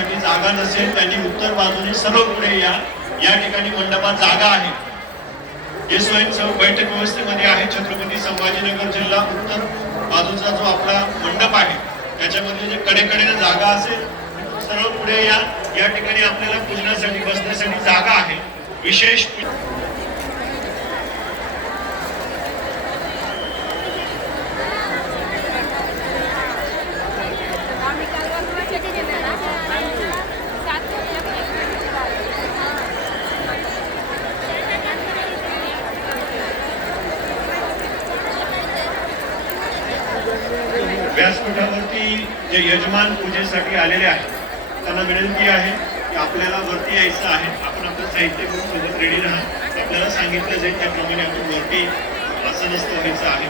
बसण्यासाठी जागा नसेल त्यांनी उत्तर बाजूने सर्व पुढे या या ठिकाणी मंडपात जागा आहे. हे स्वयंसेवक बैठक व्यवस्थेमध्ये आहे. छत्रपती संभाजीनगर जिल्हा उत्तर बाजूचा जो आपला मंडप आहे त्याच्यामध्ये जे कडेकडेने जागा असेल सर्व पुढे या या ठिकाणी आपल्याला पूजनासाठी बसण्यासाठी जागा आहे. विशेष व्यासपीठावरती जे यजमान पूजेसाठी आलेले आहेत त्यांना विनंती आहे की आपल्याला वरती यायचं आहे. आपण आपलं साहित्य घेऊन सोबत रेडी राहा. आपल्याला सांगितलं जाईल त्याप्रमाणे आपण वरती आसनस्थ व्हायचं आहे.